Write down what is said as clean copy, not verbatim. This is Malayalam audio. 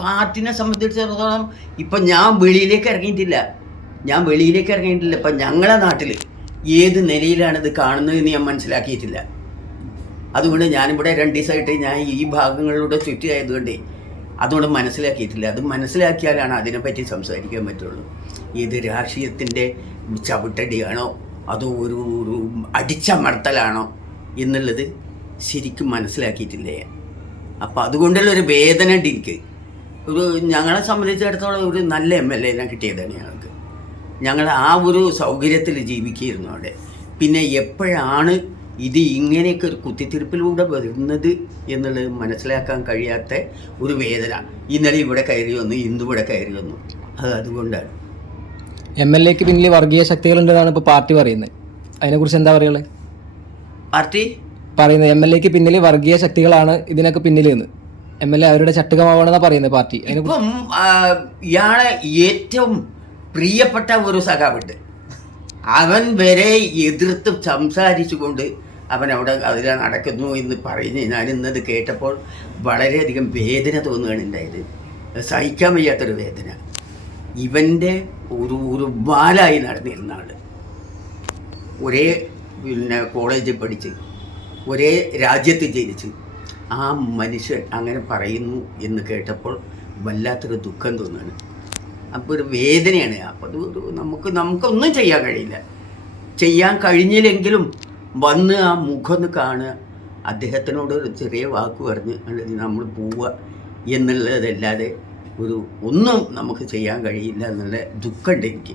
പാർട്ടിനെ സംബന്ധിച്ചിടത്തോളം ഇപ്പം ഞാൻ വെളിയിലേക്ക് ഇറങ്ങിയിട്ടില്ല. ഇപ്പം ഞങ്ങളെ നാട്ടിൽ ഏത് നിലയിലാണ് ഇത് കാണുന്നതെന്ന് ഞാൻ മനസ്സിലാക്കിയിട്ടില്ല. അതുകൊണ്ട് ഞാനിവിടെ 2 ദിവസമായിട്ട് ഞാൻ ഈ ഭാഗങ്ങളിലൂടെ ചുറ്റിയായതുകൊണ്ടേ അതുകൊണ്ട് മനസ്സിലാക്കിയിട്ടില്ല. അത് മനസ്സിലാക്കിയാലാണ് അതിനെപ്പറ്റി സംസാരിക്കാൻ പറ്റുള്ളൂ. ഇത് രാഷ്ട്രീയത്തിൻ്റെ ചവിട്ടടിയാണോ അതോ ഒരു അടിച്ചമർത്തലാണോ എന്നുള്ളത് ശരിക്കും മനസ്സിലാക്കിയിട്ടില്ലേ. അപ്പോൾ അതുകൊണ്ടുള്ളൊരു വേദന ഉണ്ട് എനിക്ക്. ഞങ്ങളെ സംബന്ധിച്ചിടത്തോളം ഒരു നല്ല MLA കിട്ടിയതാണ് ഞങ്ങൾക്ക്. ഞങ്ങൾ ആ ഒരു സൗകര്യത്തിൽ ജീവിക്കുകയായിരുന്നു അവിടെ. പിന്നെ എപ്പോഴാണ് ഇത് ഇങ്ങനെയൊക്കെ ഒരു കുത്തിത്തിരിപ്പിലൂടെ വരുന്നത് എന്നുള്ളത് മനസ്സിലാക്കാൻ കഴിയാത്ത ഒരു വേദന. ഇന്നലെ ഇവിടെ കയറി വന്നു, ഇന്നിവിടെ കയറി വന്നു. അതുകൊണ്ടാണ്. MLAക്ക് പിന്നിൽ വർഗീയ ശക്തികളുണ്ടെന്നാണ് ഇപ്പോൾ പാർട്ടി പറയുന്നത്. അതിനെക്കുറിച്ച് എന്താ പറയുള്ളത്? പാർട്ടി പറയുന്നത് MLAക്ക് പിന്നിൽ വർഗീയ ശക്തികളാണ് ഇതിനൊക്കെ പിന്നിൽ നിന്ന്. MLA അവരുടെ ചട്ടുകമാവണമെന്നാണ് പറയുന്നത് പാർട്ടി. ഇപ്പം ഇയാളെ ഏറ്റവും പ്രിയപ്പെട്ട ഒരു സഖാവുണ്ട്, അവൻ വരെ എതിർത്ത് സംസാരിച്ചുകൊണ്ട് അവൻ അവിടെ അതിൽ നടക്കുന്നു എന്ന് പറഞ്ഞ് ഞാൻ ഇന്നത് കേട്ടപ്പോൾ വളരെയധികം വേദന തോന്നുകയാണ് ഉണ്ടായത്. സഹിക്കാൻ വയ്യാത്തൊരു വേദന. ഇവൻ്റെ ഒരു ബാലായി നടന്നിരുന്ന ആൾ, ഒരേ കോളേജിൽ പഠിച്ച് ഒരേ രാജ്യത്ത് ജനിച്ച് ആ മനുഷ്യൻ അങ്ങനെ പറയുന്നു എന്ന് കേട്ടപ്പോൾ വല്ലാത്തൊരു ദുഃഖം തോന്നുകയാണ്. അപ്പോൾ ഒരു വേദനയാണ്. അപ്പോൾ അത് നമുക്കൊന്നും ചെയ്യാൻ കഴിയില്ല. ചെയ്യാൻ കഴിഞ്ഞില്ലെങ്കിലും വന്ന് ആ മുഖം ഒന്ന് കാണുക, അദ്ദേഹത്തിനോട് ഒരു ചെറിയ വാക്ക് പറഞ്ഞ് നമ്മൾ പോവുക എന്നുള്ളതല്ലാതെ ഒന്നും നമുക്ക് ചെയ്യാൻ കഴിയില്ല എന്നുള്ള ദുഃഖമുണ്ട് എനിക്ക്.